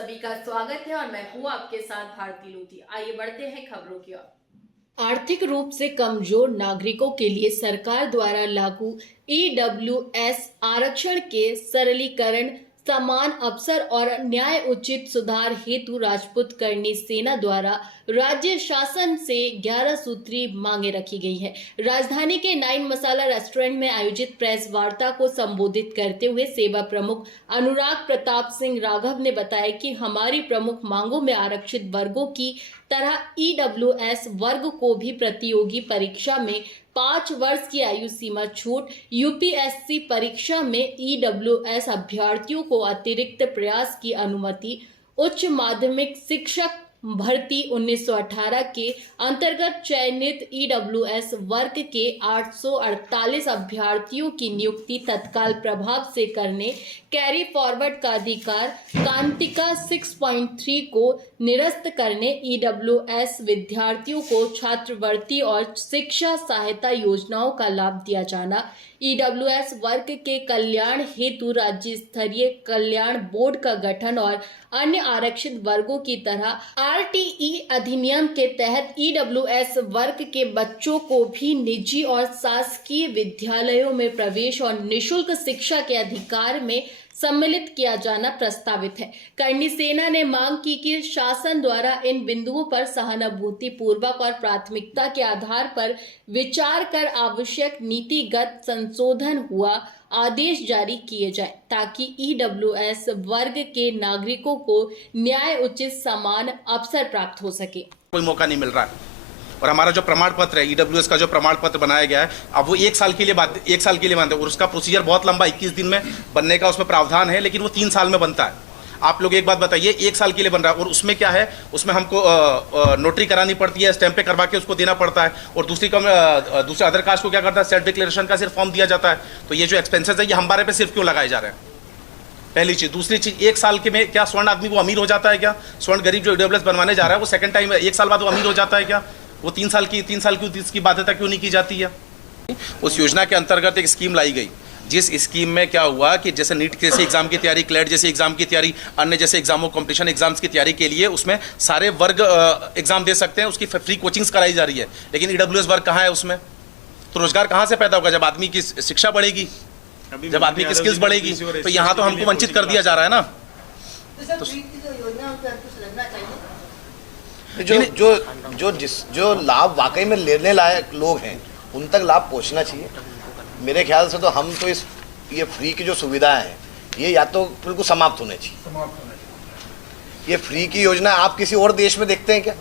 सभी का स्वागत है और मैं हूँ आपके साथ भारती लोधी। आइए बढ़ते हैं खबरों की ओर। आर्थिक रूप से कमजोर नागरिकों के लिए सरकार द्वारा लागू ईडब्ल्यूएस आरक्षण के सरलीकरण, समान अवसर और न्याय उचित सुधार हेतु राजपूत करनी सेना द्वारा राज्य शासन से 11 सूत्री मांगे रखी गई है। राजधानी के 9 मसाला रेस्टोरेंट में आयोजित प्रेस वार्ता को संबोधित करते हुए सेवा प्रमुख अनुराग प्रताप सिंह राघव ने बताया कि हमारी प्रमुख मांगों में आरक्षित वर्गों की तरह ईडब्ल्यूएस वर्ग को भी प्रतियोगी परीक्षा में 5 वर्ष की आयु सीमा छूट, यूपीएससी परीक्षा में ईडब्ल्यूएस अभ्यर्थियों को अतिरिक्त प्रयास की अनुमति, उच्च माध्यमिक शिक्षक भर्ती 1918 के अंतर्गत चयनित ईडब्ल्यूएस वर्ग के 848 अभ्यर्थियों की नियुक्ति तत्काल प्रभाव से करने, कैरी फॉरवर्ड का अधिकार, कांतिका 6.3 को निरस्त करने, ईडब्ल्यूएस विद्यार्थियों को छात्रवृत्ति और शिक्षा सहायता योजनाओं का लाभ दिया जाना, ईडब्ल्यूएस वर्ग के कल्याण हेतु राज्य स्तरीय कल्याण बोर्ड का गठन और अन्य आरक्षित वर्गों की तरह आरटीई अधिनियम के तहत ईडब्ल्यूएस वर्ग के बच्चों को भी निजी और शासकीय विद्यालयों में प्रवेश और निःशुल्क शिक्षा के अधिकार में सम्मिलित किया जाना प्रस्तावित है। करनी सेना ने मांग की कि शासन द्वारा इन बिंदुओं पर सहानुभूति पूर्वक और प्राथमिकता के आधार पर विचार कर आवश्यक नीतिगत संशोधन हुआ आदेश जारी किए जाए ताकि ईडब्ल्यूएस वर्ग के नागरिकों को न्याय उचित समान अवसर प्राप्त हो सके। कोई मौका नहीं मिल रहा है और हमारा जो प्रमाण पत्र है, ईडब्ल्यूएस का जो प्रमाण पत्र बनाया गया है, अब वो 1 साल के लिए बनता है और उसका प्रोसीजर बहुत लंबा 21 दिन में बनने का उसमें प्रावधान है, लेकिन वो 3 साल में बनता है। आप लोग एक बात बताइए, 1 साल के लिए बन रहा है और उसमें क्या है, उसमें हमको नोटरी करानी पड़ती है, स्टैंप पे करवा के उसको देना पड़ता है और दूसरे अदर कास्ट को क्या करता है, सेल्फ डिक्लेरेशन का सिर्फ फॉर्म दिया जाता है। तो ये जो एक्सपेंसेस है ये हमारे पे सिर्फ क्यों लगाए जा रहे हैं? पहली चीज। दूसरी चीज, 1 साल के में क्या स्वर्ण आदमी वो अमीर हो जाता है क्या? स्वर्ण गरीब जो ईडब्ल्यूएस बनवाने जा रहा है वो सेकंड टाइम 1 साल बाद वो अमीर हो जाता है क्या? वो 3 साल की इसकी बाध्यता क्यों नहीं की जाती है? उस योजना के अंतर्गत एक स्कीम लाई गई, जिस स्कीम में क्या हुआ कि जैसे नीट जैसे एग्जाम की तैयारी, क्लेट जैसे एग्जाम की तैयारी, अन्य जैसे एग्जामों कॉम्पिटिशन एग्जाम्स की तैयारी के लिए उसमें सारे वर्ग एग्जाम दे सकते हैं, उसकी फ्री कोचिंग्स कराई जा रही है। लेकिन ईडब्ल्यूएस वर्ग कहाँ है उसमें? तो रोजगार कहाँ से पैदा होगा? जब आदमी की शिक्षा बढ़ेगी, जब आदमी की स्किल्स बढ़ेगी। तो यहाँ तो हमको वंचित कर दिया जा रहा है ना। जो लाभ वाकई में लेने लायक लोग हैं उन तक लाभ पहुंचना चाहिए। मेरे ख्याल से तो हम तो ये फ्री की जो सुविधाएं हैं ये या तो बिल्कुल समाप्त होने चाहिए। ये फ्री की योजना आप किसी और देश में देखते हैं क्या?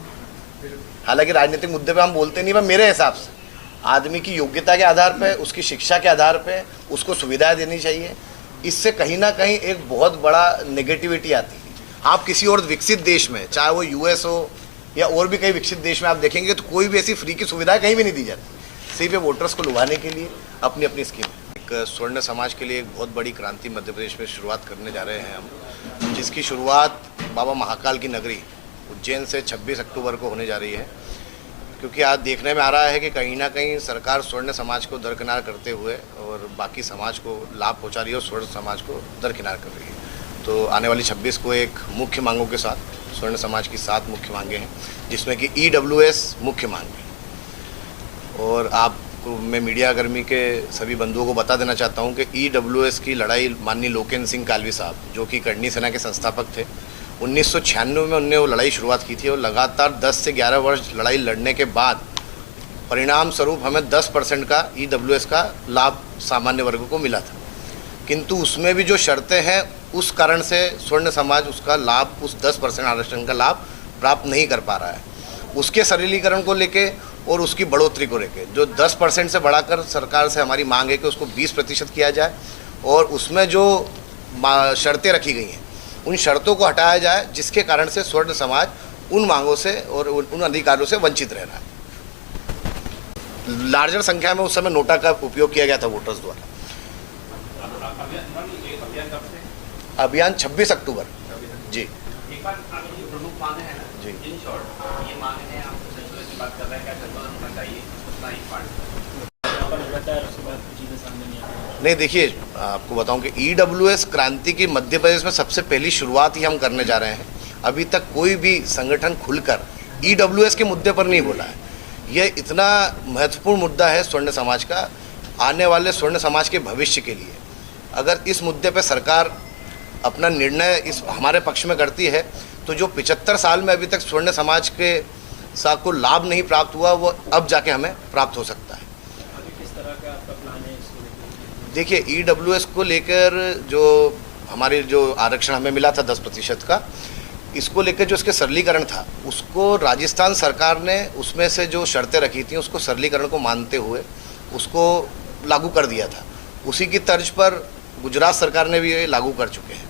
हालांकि राजनीतिक मुद्दे पे हम बोलते नहीं, पर मेरे हिसाब से आदमी की योग्यता के आधार पे, उसकी शिक्षा के आधार पे उसको सुविधाएं देनी चाहिए। इससे कहीं ना कहीं एक बहुत बड़ा नेगेटिविटी आती है। आप किसी और विकसित देश में, चाहे वो यूएस हो या और भी कई विकसित देश में आप देखेंगे तो कोई भी ऐसी फ्री की सुविधाएं कहीं भी नहीं दी जाती, सिर्फ वोटर्स को लुभाने के लिए अपनी अपनी स्कीम। एक स्वर्ण समाज के लिए एक बहुत बड़ी क्रांति मध्य प्रदेश में शुरुआत करने जा रहे हैं हम, जिसकी शुरुआत बाबा महाकाल की नगरी उज्जैन से 26 अक्टूबर को होने जा रही है। क्योंकि आज देखने में आ रहा है कि कहीं ना कहीं सरकार स्वर्ण समाज को दरकिनार करते हुए और बाकी समाज को लाभ पहुंचा रही है और स्वर्ण समाज को दरकिनार कर रही है। तो आने वाली 26 को एक मुख्य मांगों के साथ स्वर्ण समाज की 7 मुख्य मांगे हैं, जिसमें कि ईडब्ल्यूएस मुख्य मांग है। और आपको मैं मीडिया कर्मी के सभी बंधुओं को बता देना चाहता हूं कि ईडब्ल्यूएस की लड़ाई माननीय लोकेंद्र सिंह कालवी साहब, जो कि करनी सेना के संस्थापक थे, 1996 में उन्होंने वो लड़ाई शुरुआत की थी और लगातार 10 से 11 वर्ष लड़ाई लड़ने के बाद परिणाम स्वरूप हमें 10% का ईडब्ल्यूएस का लाभ सामान्य वर्ग को मिला था। किंतु उसमें भी जो शर्तें हैं उस कारण से स्वर्ण समाज उसका लाभ, उस 10% आरक्षण का लाभ प्राप्त नहीं कर पा रहा है। उसके सरलीकरण को लेके और उसकी बढ़ोतरी को लेके जो 10% से बढ़ाकर सरकार से हमारी मांग है कि उसको 20% किया जाए और उसमें जो शर्तें रखी गई हैं उन शर्तों को हटाया जाए, जिसके कारण से स्वर्ण समाज उन मांगों से और उन अधिकारों से वंचित रह रहा है। लार्जर संख्या में उस समय नोटा का उपयोग किया गया था वोटर्स द्वारा। अभियान 26 अक्टूबर जी। एक बार प्रमुख मांगे हैं ना जी, इन शॉर्ट ये मांगे हैं, आप संशोधन की बात कर रहे हैं, क्या संशोधन होना चाहिए, उतना ही पार्ट लगातार उसके बाद चीज़ें सामने नहीं आती? नहीं, देखिए आपको बताऊं कि ईडब्ल्यूएस क्रांति की मध्य प्रदेश में सबसे पहली शुरुआत ही हम करने जा रहे हैं। अभी तक कोई भी संगठन खुलकर ईडब्ल्यूएस के मुद्दे पर नहीं बोला है। यह इतना महत्वपूर्ण मुद्दा है स्वर्ण समाज का, आने वाले स्वर्ण समाज के भविष्य के लिए। अगर इस मुद्दे पर सरकार अपना निर्णय इस हमारे पक्ष में करती है तो जो 75 साल में अभी तक स्वर्ण समाज के साथ को लाभ नहीं प्राप्त हुआ वो अब जाके हमें प्राप्त हो सकता है। किस तरह का आपका प्लान है इसको लेकर? देखिए, ईडब्ल्यूएस को लेकर जो हमारे जो आरक्षण हमें मिला था 10% का, इसको लेकर जो इसके सरलीकरण था उसको राजस्थान सरकार ने उसमें से जो शर्तें रखी थी उसको सरलीकरण को मानते हुए उसको लागू कर दिया था। उसी की तर्ज पर गुजरात सरकार ने भी ये लागू कर चुके हैं।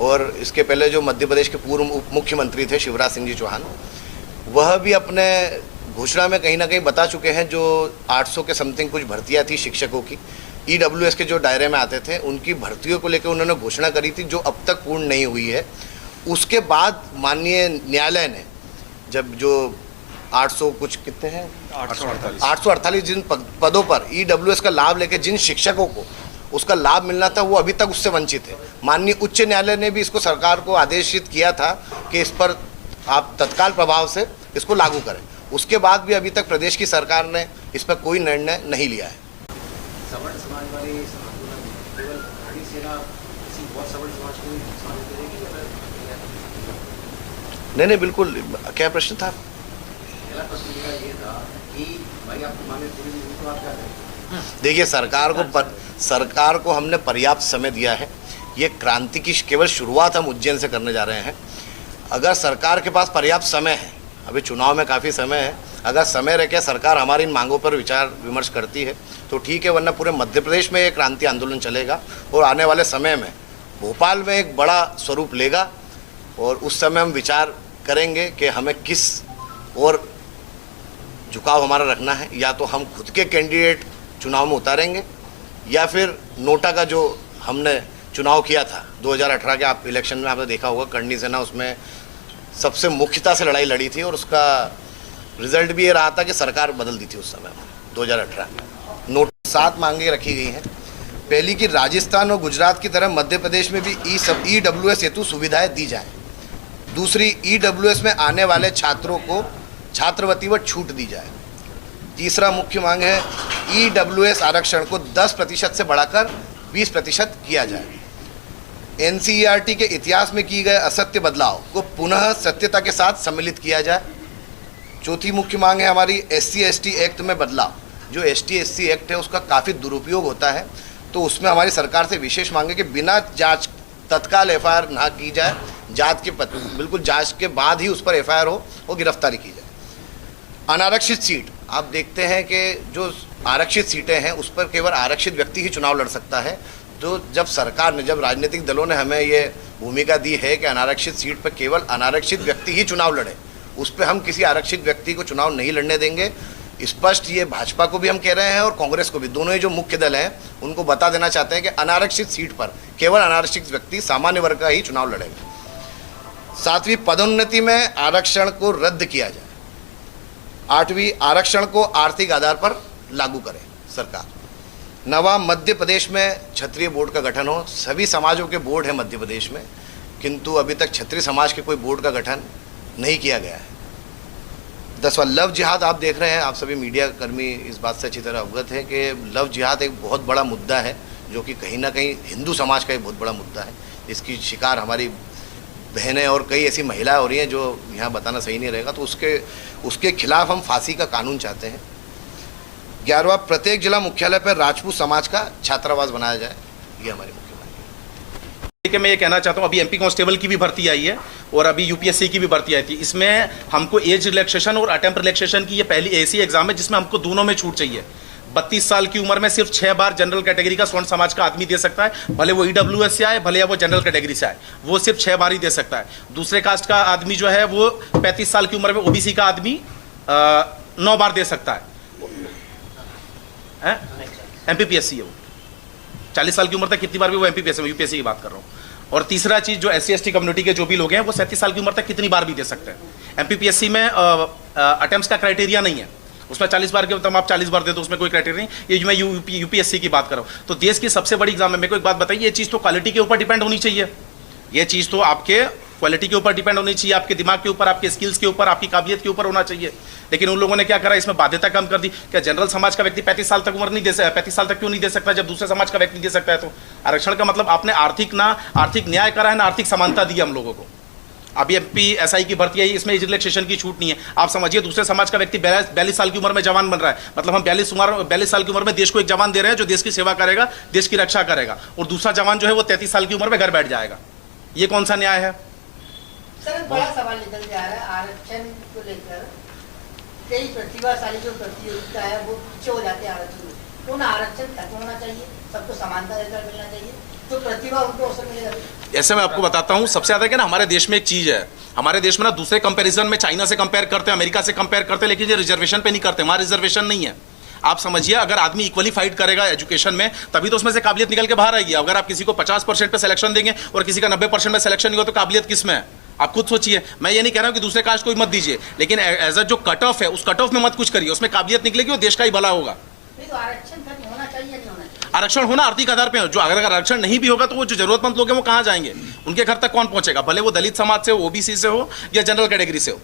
और इसके पहले जो मध्य प्रदेश के पूर्व उप मुख्यमंत्री थे शिवराज सिंह जी चौहान, वह भी अपने घोषणा में कहीं ना कहीं बता चुके हैं जो 800 के समथिंग कुछ भर्तियां थी शिक्षकों की, ईडब्ल्यूएस के जो दायरे में आते थे, उनकी भर्तियों को लेकर उन्होंने घोषणा करी थी जो अब तक पूर्ण नहीं हुई है। उसके बाद माननीय न्यायालय ने जब जो 800 कुछ कितने हैं 848 जिन पदों पर ईडब्ल्यूएस का लाभ लेकर जिन शिक्षकों को उसका लाभ मिलना था वो अभी तक उससे वंचित है। माननीय उच्च न्यायालय ने भी इसको सरकार को आदेशित किया था कि इस पर आप तत्काल प्रभाव से इसको लागू करें। उसके बाद भी अभी तक प्रदेश की सरकार ने इस पर कोई निर्णय नहीं लिया है। सवर्ण समाज वाले आंदोलन केवल भारतीय सेना किसी बहुत सवर्ण समाज को नुकसान करेगी या नहीं, बिल्कुल। क्या प्रश्न था? पहला प्रश्न मेरा ये था कि भाई आप माने पूरी तो आप क्या करें? देखिए, सरकार को हमने पर्याप्त समय दिया है। ये क्रांति की केवल शुरुआत हम उज्जैन से करने जा रहे हैं। अगर सरकार के पास पर्याप्त समय है, अभी चुनाव में काफ़ी समय है, अगर समय रह के सरकार हमारी इन मांगों पर विचार विमर्श करती है तो ठीक है, वरना पूरे मध्य प्रदेश में ये क्रांति आंदोलन चलेगा और आने वाले समय में भोपाल में एक बड़ा स्वरूप लेगा। और उस समय हम विचार करेंगे कि हमें किस और झुकाव हमारा रखना है। या तो हम खुद के कैंडिडेट चुनाव में उतारेंगे या फिर नोटा का जो हमने चुनाव किया था 2018 के आप इलेक्शन में आपने देखा होगा, करणी सेना उसमें सबसे मुख्यता से लड़ाई लड़ी थी और उसका रिजल्ट भी ये रहा था कि सरकार बदल दी थी उस समय 2018 में। नोट 7 मांगे रखी गई हैं। पहली कि राजस्थान और गुजरात की तरह मध्य प्रदेश में भी ईडब्ल्यूएस हेतु सुविधाएं दी जाएं। दूसरी, ईडब्ल्यूएस में आने वाले छात्रों को छात्रवृत्ति व छूट दी जाए। तीसरा मुख्य मांग है ईडब्ल्यूएस आरक्षण को 10% से बढ़ाकर 20% किया जाए। एनसीईआरटी के इतिहास में किए गए असत्य बदलाव को पुनः सत्यता के साथ सम्मिलित किया जाए। चौथी मुख्य मांग है हमारी SC/ST एक्ट में बदलाव। जो ST/SC एक्ट है उसका काफ़ी दुरुपयोग होता है, तो उसमें हमारी सरकार से विशेष मांग है कि बिना जांच तत्काल FIR ना की जाए, बिल्कुल जांच के बाद ही उस पर FIR हो और गिरफ्तारी की जाए। अनारक्षित सीट, आप देखते हैं कि जो आरक्षित सीटें हैं उस पर केवल आरक्षित व्यक्ति ही चुनाव लड़ सकता है। तो जब राजनीतिक दलों ने हमें ये भूमिका दी है कि अनारक्षित सीट पर केवल अनारक्षित व्यक्ति ही चुनाव लड़े, उस पर हम किसी आरक्षित व्यक्ति को चुनाव नहीं लड़ने देंगे। स्पष्ट ये भाजपा को भी हम कह रहे हैं और कांग्रेस को भी, दोनों ही जो मुख्य दल हैं उनको बता देना चाहते हैं कि अनारक्षित सीट पर केवल अनारक्षित व्यक्ति सामान्य वर्ग का ही चुनाव लड़ेगा। 7वीं, पदोन्नति में आरक्षण को रद्द किया जाए। 8वीं, आरक्षण को आर्थिक आधार पर लागू करे सरकार। 9वां, मध्य प्रदेश में क्षत्रिय बोर्ड का गठन हो। सभी समाजों के बोर्ड है मध्य प्रदेश में, किंतु अभी तक क्षत्रिय समाज के कोई बोर्ड का गठन नहीं किया गया है। 10वां, लव जिहाद, आप देख रहे हैं, आप सभी मीडिया कर्मी इस बात से अच्छी तरह अवगत है कि लव जिहाद एक बहुत बड़ा मुद्दा है जो कि कहीं ना कहीं हिंदू समाज का एक बहुत बड़ा मुद्दा है। इसकी शिकार हमारी बहनें और कई ऐसी महिलाएं हो रही हैं जो यहाँ बताना सही नहीं रहेगा, तो उसके खिलाफ हम फांसी का कानून चाहते हैं। 11वां, प्रत्येक जिला मुख्यालय पर राजपूत समाज का छात्रावास बनाया जाए। ये हमारी मुख्य मांग है। कि मैं ये कहना चाहता हूँ, अभी MP कांस्टेबल की भी भर्ती आई है और अभी UPSC की भी भर्ती आई थी। इसमें हमको एज रिलैक्सेशन और अटेम्प्ट रिलैक्सेशन की ये पहली ऐसी एग्जाम है जिसमें हमको दोनों में छूट चाहिए। 32 साल की उम्र में सिर्फ 6 बार जनरल कैटेगरी का स्वर्ण समाज का आदमी दे सकता है, भले वो EWS से आए, भले वो जनरल कैटेगरी से आए, वो सिर्फ 6 बार ही दे सकता है। दूसरे कास्ट का आदमी जो है वो 35 साल की उम्र में OBC का आदमी 9 बार दे सकता है। MPPSC है वो, 40 साल की उम्र तक कितनी बार भी वो MPPSC में, UPSC की बात कर रहा हूँ। और तीसरा चीज, जो SC/ST कम्युनिटी के जो भी लोग हैं वो 37 साल की उम्र तक कितनी बार भी दे सकते हैं। MPPSC में अटेम्प्ट्स का क्राइटेरिया नहीं है, उसमें 40 बार के तब आप 40 बार दे दो, उसमें कोई क्राइटेरिया नहीं। ये मैं यूपीएससी की बात कर रहा हूँ। तो देश की सबसे बड़ी एग्जाम है। मेरे को एक बात बताइए, ये चीज़ तो क्वालिटी के ऊपर डिपेंड होनी चाहिए। ये चीज़ तो आपके क्वालिटी के ऊपर डिपेंड होनी चाहिए, आपके दिमाग के ऊपर, आपके स्किल्स के ऊपर, आपकी काबिलियत के ऊपर होना चाहिए। लेकिन उन लोगों ने क्या करा, इसमें बाध्यता कम कर दी। क्या जनरल समाज का व्यक्ति 35 साल तक उम्र नहीं दे सकता? 35 साल तक क्यों नहीं दे सकता जब दूसरे समाज का व्यक्ति दे सकता है? तो आरक्षण का मतलब आपने आर्थिक न्याय करा है ना, आर्थिक समानता दी हम लोगों को। अभी एमपीएसआई की भर्ती आई, इसमें एज रिलैक्सेशन की छूट नहीं है। आप समझिए, दूसरे समाज का व्यक्ति 42 साल की उम्र में जवान बन रहा है, मतलब हम 42 साल की उम्र में देश को एक जवान दे रहे हैं जो देश की सेवा करेगा, देश की रक्षा करेगा, और दूसरा जवान जो है वो 33 साल की उम्र में घर बैठ जाएगा। ये कौन सा न्याय है? सर, बड़ा सवाल निकल जा रहा है आरक्षण को लेकर। कई प्रतिभाशाली जो प्रतियोगिता है वो पीछे हो जाते हैं आरक्षण में। क्यों ना आरक्षण खत्म होना चाहिए, सबको समानता देकर मिलना चाहिए, जो प्रतिभा उनको अवसर मिलेगा। ऐसे मैं आपको बताता हूँ, सबसे ज्यादा क्या ना, हमारे देश में एक चीज है, हमारे देश में ना दूसरे कंपैरिजन में चाइना से कंपेयर करते हैं, अमेरिका से कंपेयर करते हैं, लेकिन ये रिजर्वेशन पे नहीं करते। हमारा रिजर्वेशन नहीं है। आप समझिए, अगर आदमी इक्वली फाइट करेगा एजुकेशन में, तभी तो उसमें से काबिलियत निकल के बाहर आएगी। अगर आप किसी को 50% पे सिलेक्शन देंगे और किसी का 90% में सिलेक्शन नहीं हो, तो काबिलियत किस में है? आप खुद सोचिए। मैं ये नहीं कह रहा हूं कि दूसरे कास्ट को मत दीजिए, लेकिन एज अ जो कट ऑफ है, उस कट ऑफ में मत कुछ करिए, उसमें काबिलियत निकलेगी और देश का ही भला होगा। तो आरक्षण खत्म होना चाहिए या नहीं होना चाहिए? आरक्षण होना आर्थिक आधार पे है। जो अगर आरक्षण नहीं भी होगा तो वो जो जरूरतमंद लोग हैं वो कहां जाएंगे? उनके घर तक कौन पहुंचेगा? भले वो दलित समाज से हो, ओबीसी से हो या जनरल कैटेगरी से हो।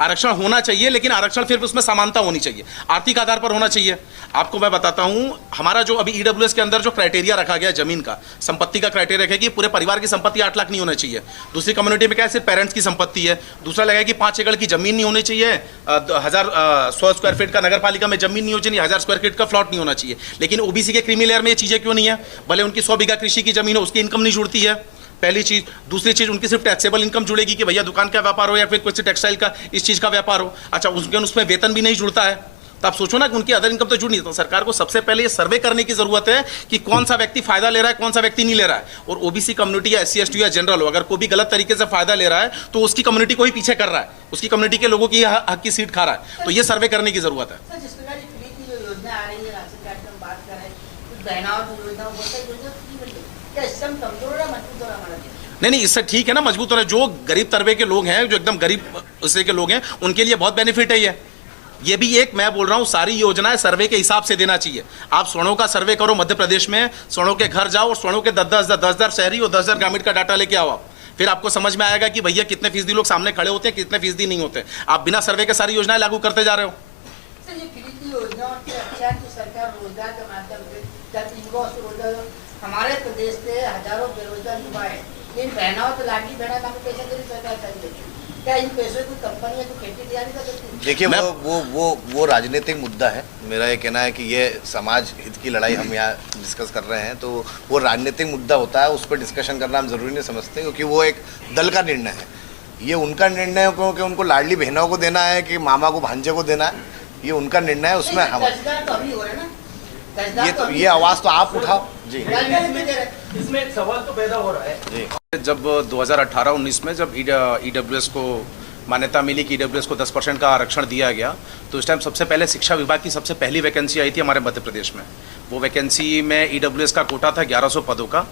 आरक्षण होना चाहिए, लेकिन आरक्षण फिर उसमें समानता होनी चाहिए, आर्थिक आधार पर होना चाहिए। आपको मैं बताता हूं, हमारा जो अभी ईडब्ल्यूएस के अंदर जो क्राइटेरिया रखा गया है, जमीन का, संपत्ति का क्राइटेरिया है कि पूरे परिवार की संपत्ति 8 लाख नहीं होना चाहिए। दूसरी कम्युनिटी में क्या है, सिर्फ पेरेंट्स की संपत्ति है। दूसरा लगा कि 5 एकड़ की जमीन नहीं होनी चाहिए, 100 स्क्वायर फीट का नगर पालिका में जमीन नहीं होनी चाहिए, 1000 स्क्वायर फीट का प्लॉट नहीं होना चाहिए। लेकिन ओबीसी के क्रीमी लेयर में ये चीजें क्यों नहीं है? भले उनकी 100 बीघा कृषि की जमीन हो, उसकी इनकम नहीं जुड़ती है, पहली चीज। दूसरी चीज, उनकी सिर्फ टैक्सेबल इनकम जुड़ेगी कि भैया दुकान का व्यापार हो या फिर कुछ टेक्सटाइल का, इस चीज का व्यापार हो। अच्छा, उसमें वेतन भी नहीं जुड़ता है। तो आप सोचो ना कि उनकी अदर इनकम तो जुड़ नहीं। तो सरकार को सबसे पहले ये सर्वे करने की जरूरत है कि कौन सा व्यक्ति फायदा ले रहा है, कौन सा व्यक्ति नहीं ले रहा है। और ओबीसी कम्युनिटी या SC/ST या जनरल हो, अगर कोई भी गलत तरीके से फायदा ले रहा है तो उसकी कम्युनिटी को ही पीछे कर रहा है, उसकी कम्युनिटी के लोगों की हक की सीट खा रहा है। तो ये सर्वे करने की जरूरत है। सर, जिस प्रकार की फ्री की जो योजना आ रही है, राशन कार्ड की हम बात कर रहे हैं, कुछ बहनाओं की योजना, बहुत सारी योजना फ्री मिल रही है। क्या इससे हम कमजोर हो रहा है, मजबूत हो रहा है हमारा देश? नहीं, इससे ठीक है ना, मजबूत हो रहा है। जो गरीब तबके के लोग हैं, जो एकदम गरीब उससे के लोग हैं, उनके लिए बहुत बेनिफिट है ये भी एक, मैं बोल रहा हूँ, सारी योजनाएं सर्वे के हिसाब से देना चाहिए। आप स्वर्णों का सर्वे करो मध्य प्रदेश में, स्वर्णों के घर जाओ और स्वर्णों के 10,000 शहरी और 10,000 ग्रामीण का डाटा लेके आओ आप, फिर आपको समझ में आएगा कि भैया कितने फीसदी लोग सामने खड़े होते हैं, कितने फीसदी नहीं होते। आप बिना सर्वे के सारी योजनाएं लागू करते जा रहे हो। सर, ये फ्री की योजनाओं की रक्षा की सरकार रोजगार के माध्यम से जाती युवाओं से रोजगार, हमारे प्रदेश से हजारों बेरोजगार युवा है। इन बहनाओं को लाडली बहना नाम के पैसे देने सरकार चाहिए। क्या इन पैसों को कंपनियां को खेती तैयार नहीं कर सकती? देखिए, वो राजनीतिक मुद्दा है। मेरा ये कहना है कि ये समाज हित की लड़ाई हम यहाँ डिस्कस कर रहे हैं, तो वो राजनीतिक मुद्दा होता है, उस पर डिस्कशन करना हम जरूरी नहीं समझते, क्योंकि वो एक दल का निर्णय है। ये उनका निर्णय है क्योंकि उनको लाडली बहनों को देना है कि मामा को भांजे को देना है, ये उनका निर्णय है। उसमें हम ये आवाज़ तो आप उठाओ जी। इसमें एक सवाल तो पैदा हो रहा है जी, जब 2018-19 में जब ईडब्ल्यूएस को मान्यता मिली कि ईडब्ल्यूएस को 10% का आरक्षण दिया गया, तो उस टाइम सबसे पहले शिक्षा विभाग की सबसे पहली वैकेंसी आई थी हमारे मध्य प्रदेश में। वो वैकेंसी में ईडब्ल्यूएस का कोटा था 1100 पदों का,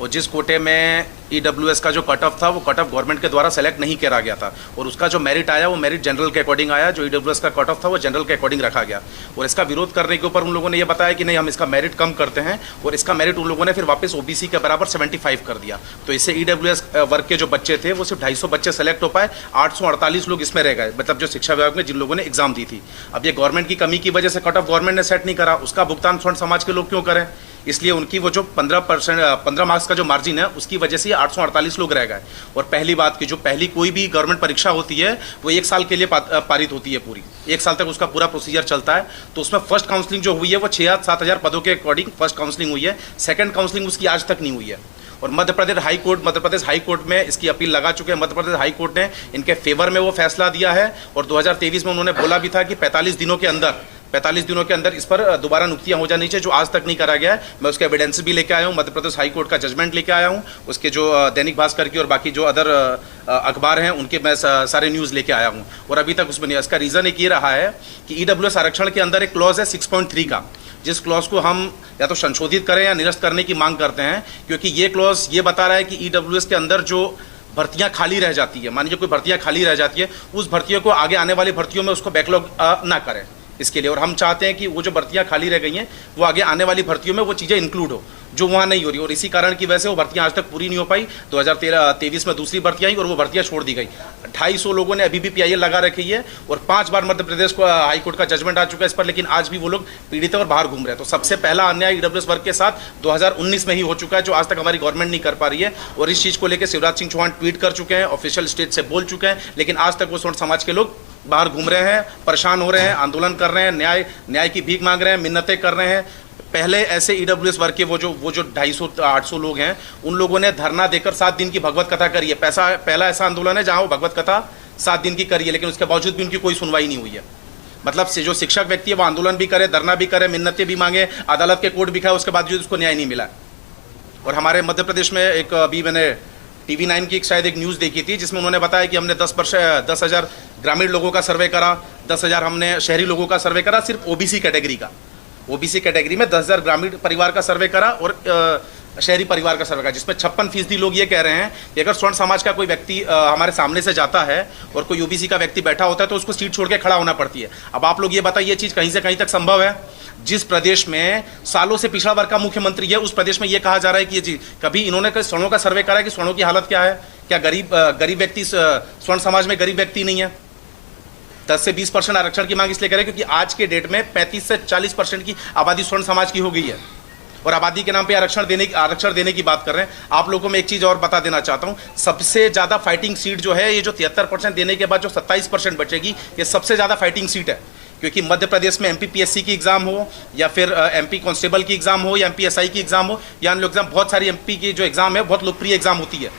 और जिस कोटे में ईडब्ल्यूएस का जो कट ऑफ था, वो कट ऑफ गवर्नमेंट के द्वारा सेलेक्ट नहीं करा गया था, और उसका जो मेरिट आया वो मेरिट जनरल के अकॉर्डिंग आया। जो ईडब्ल्यूएस का कट ऑफ था वो जनरल के अकॉर्डिंग रखा गया, और इसका विरोध करने के ऊपर उन लोगों ने ये बताया कि नहीं, हम इसका मेरिट कम करते हैं, और इसका मेरिट उन लोगों ने फिर वापस ओबीसी के बराबर 75 कर दिया। तो इससे ईडब्ल्यूएस वर्ग के जो बच्चे थे वो सिर्फ 250 बच्चे सेलेक्ट हो पाए, 848 लोग इसमें रह गए, मतलब जो शिक्षा विभाग में जिन लोगों ने एग्जाम दी थी। अब ये गवर्नमेंट की कमी की वजह से कट ऑफ गवर्नमेंट ने सेट नहीं करा, उसका भुगतान स्वर्ण समाज के लोग क्यों करें? इसलिए उनकी वो जो 15 मार्क्स का जो मार्जिन है, उसकी वजह से 848 लोग रह गए। और पहली बात की जो पहली कोई भी गवर्नमेंट परीक्षा होती है वो 1 साल के लिए पारित होती है, पूरी 1 साल तक उसका पूरा प्रोसीजर चलता है। तो उसमें फर्स्ट काउंसलिंग जो हुई है वो 6,000-7,000 पदों के अकॉर्डिंग फर्स्ट काउंसलिंग हुई है। सेकंड काउंसलिंग उसकी आज तक नहीं हुई है, और मध्य प्रदेश हाई कोर्ट में इसकी अपील लगा चुके हैं। मध्य प्रदेश हाई कोर्ट ने इनके फेवर में वो फैसला दिया है, और 2023 में उन्होंने बोला भी था कि 45 दिनों के अंदर इस पर दोबारा नियुक्तियां हो जानी चाहिए, जो आज तक नहीं करा गया है। मैं उसके एविडेंस भी लेके आया हूं, मध्य प्रदेश हाई कोर्ट का जजमेंट लेके आया हूं, उसके जो दैनिक भास्कर की और बाकी जो अदर अखबार हैं उनके मैं सारे न्यूज़ लेके आया हूं, और अभी तक उसमें नहीं। इसका रीज़न एक ये रहा है कि ईडब्ल्यूएस आरक्षण के अंदर एक क्लॉज है 6.3 का, जिस क्लॉज को हम या तो संशोधित करें या निरस्त करने की मांग करते हैं, क्योंकि ये क्लॉज ये बता रहा है कि ईडब्ल्यूएस के अंदर जो भर्तियां खाली रह जाती है, मान लीजिए कोई भर्तियां खाली रह जाती है, उस भर्तियों को आगे आने वाली भर्तियों में उसको बैकलॉग ना करें। इसके लिए। और हम चाहते हैं कि वो जो भर्तियां खाली रह गई हैं वो आगे आने वाली भर्तियों में वो चीज़ें इंक्लूड हो जो वहाँ नहीं हो रही, और इसी कारण की वजह से वो भर्तियां आज तक पूरी नहीं हो पाई। 2023 में दूसरी भर्तियां आई और वो भर्तियां छोड़ दी गई। 250 लोगों ने अभी भी PIL लगा रखी है और 5 बार मध्य प्रदेश को हाईकोर्ट का जजमेंट आ चुका है इस पर, लेकिन आज भी वो लोग पीड़ित है और बाहर घूम रहे हैं। तो सबसे पहला अन्याय EWS वर्ग के साथ 2019 में ही हो चुका है, जो आज तक हमारी गवर्नमेंट नहीं कर पा रही है। और इस चीज़ को लेकर शिवराज सिंह चौहान ट्वीट कर चुके हैं, ऑफिशियल स्टेज से बोल चुके हैं, लेकिन आज तक वो स्वर्ण समाज के लोग बाहर घूम रहे हैं, परेशान हो रहे हैं, आंदोलन कर रहे हैं, न्याय की भीख मांग रहे हैं, मिन्नतें कर रहे हैं। पहले ऐसे EWS वर्ग के वो जो 250-800 लोग हैं, उन लोगों ने धरना देकर 7 दिन की भगवत कथा करी है। पहला ऐसा आंदोलन है जहां वो भगवत कथा 7 दिन की करी है, लेकिन उसके बावजूद भी उनकी कोई सुनवाई नहीं हुई है। मतलब से जो शिक्षक व्यक्ति है वो आंदोलन भी करे, धरना भी करे, मिन्नतें भी मांगे, अदालत के कोर्ट भी खाए, उसके बावजूद उसको न्याय नहीं मिला। और हमारे मध्य प्रदेश में एक अभी मैंने TV9 की शायद एक न्यूज़ देखी थी जिसमें उन्होंने बताया कि हमने 10,000 ग्रामीण लोगों का सर्वे करा, 10,000 हमने शहरी लोगों का सर्वे करा, सिर्फ OBC कैटेगरी का। OBC कैटेगरी में 10,000 ग्रामीण परिवार का सर्वे करा और शहरी परिवार का सर्वे करा, जिसमें 56% लोग ये कह रहे हैं कि अगर स्वर्ण समाज का कोई व्यक्ति हमारे सामने से जाता है और कोई OBC का व्यक्ति बैठा होता है तो उसको सीट छोड़ के खड़ा होना पड़ती है। अब आप लोग ये बताइए ये चीज़ कहीं से कहीं तक संभव है? जिस प्रदेश में सालों से पिछड़ा वर्ग का मुख्यमंत्री है उस प्रदेश में ये कहा जा रहा है कि ये चीज कभी इन्होंने स्वर्णों का सर्वे करा है कि स्वर्णों की हालत क्या है? क्या गरीब व्यक्ति स्वर्ण समाज में गरीब व्यक्ति नहीं है? 10 से 20% आरक्षण की मांग इसलिए करें क्योंकि आज के डेट में 35 से 40% की आबादी स्वर्ण समाज की हो गई है और आबादी के नाम पे आरक्षण देने की बात कर रहे हैं। आप लोगों को मैं एक चीज और बता देना चाहता हूं, सबसे ज्यादा फाइटिंग सीट जो है ये जो 73% देने के बाद जो 27% बचेगी ये सबसे ज्यादा फाइटिंग सीट है, क्योंकि मध्य प्रदेश में MPPSC की एग्जाम हो या फिर MP कांस्टेबल की एग्जाम हो या MPSI की एग्जाम हो या अन्य एग्जाम, बहुत सारी MP की जो एग्जाम है बहुत लोकप्रिय एग्जाम होती है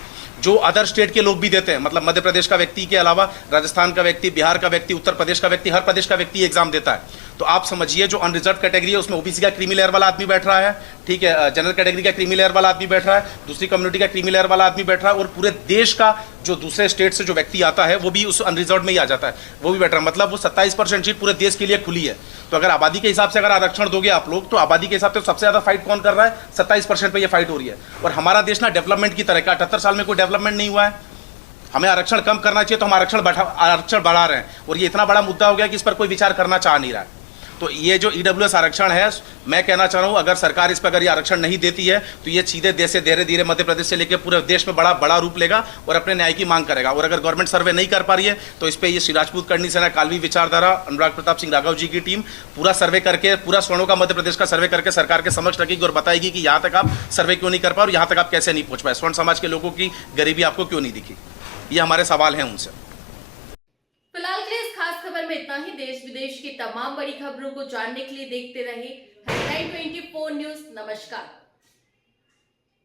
जो अदर स्टेट के लोग भी देते हैं। मतलब मध्य प्रदेश का व्यक्ति के अलावा राजस्थान का व्यक्ति, बिहार का व्यक्ति, उत्तर प्रदेश का व्यक्ति, हर प्रदेश का व्यक्ति एग्जाम देता है। तो आप समझिए जो अनरिजर्व कैटेगरी है उसमें OBC का क्रीमी लेयर वाला आदमी बैठ रहा है, ठीक है, जनरल कैटेगरी का क्रीमी लेयर वाला आदमी बैठ रहा है, दूसरी कम्युनिटी का क्रीमी लेयर वाला आदमी बैठ रहा है और पूरे देश का जो दूसरे स्टेट से जो व्यक्ति आता है वो भी उस अनरिजर्व में ही आ जाता है, वो भी बैठ रहा है। मतलब वो 27% सीट पूरे देश के लिए खुली है। तो अगर आबादी के हिसाब से अगर आरक्षण दोगे आप लोग तो आबादी के हिसाब से सबसे ज्यादा फाइट कौन कर रहा है? 27% पे ये फाइट हो रही है। और हमारा देश ना डेवलपमेंट की तरह का 78 साल में कोई डेवलपमेंट नहीं हुआ है। हमें आरक्षण कम करना चाहिए तो हम आरक्षण बढ़ा रहे हैं और ये इतना बड़ा मुद्दा हो गया कि इस पर कोई विचार करना चाह नहीं रहा है। तो ये जो EWS आरक्षण है, मैं कहना चाह रहा हूँ अगर सरकार इस पर अगर ये आरक्षण नहीं देती है तो ये सीधे देश से धीरे धीरे मध्य प्रदेश से लेकर पूरे देश में बड़ा रूप लेगा और अपने न्याय की मांग करेगा। और अगर गवर्नमेंट सर्वे नहीं कर पा रही है तो इस पर ये श्री राजपूत करनी सेना, कालवी विचारधारा, अनुराग प्रताप सिंह राघव जी की टीम पूरा सर्वे करके, पूरा स्वर्णों का मध्य प्रदेश का सर्वे करके सरकार के समक्ष रखेगी और बताएगी कि यहाँ तक आप सर्वे क्यों नहीं कर पाए और यहाँ तक आप कैसे नहीं पहुँच पाए, स्वर्ण समाज के लोगों की गरीबी आपको क्यों नहीं दिखी। ये हमारे सवाल हैं उनसे। फिलहाल के लिए इस खास खबर में इतना ही। देश विदेश की तमाम बड़ी खबरों को जानने के लिए देखते रहिए हेडलाइन 24 न्यूज। नमस्कार।